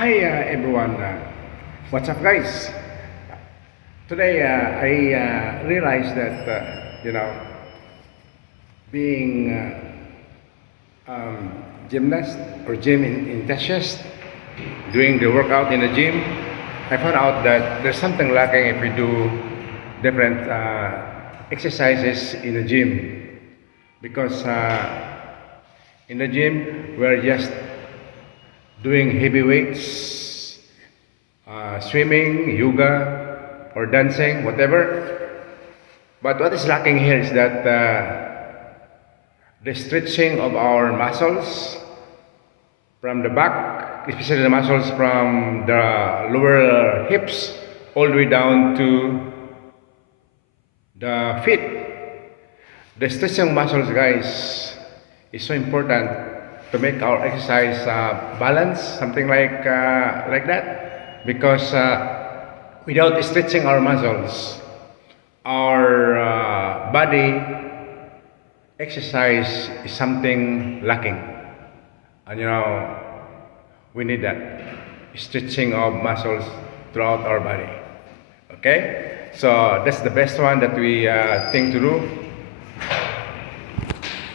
Hi everyone, what's up guys? Today I realized that being gymnast or gym enthusiast, doing the workout in the gym, I found out that there's something lacking if we do different exercises in the gym because in the gym we're just doing heavy weights, swimming, yoga, or dancing, whatever. But what is lacking here is that the stretching of our muscles from the back, especially the muscles from the lower hips, all the way down to the feet. The stretching muscles, guys, is so important to make our exercise balanced, something like that. Because without stretching our muscles, our body exercise is something lacking, and we need that stretching of muscles throughout our body. Okay, so that's the best one that we think to do.